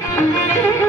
Thank you.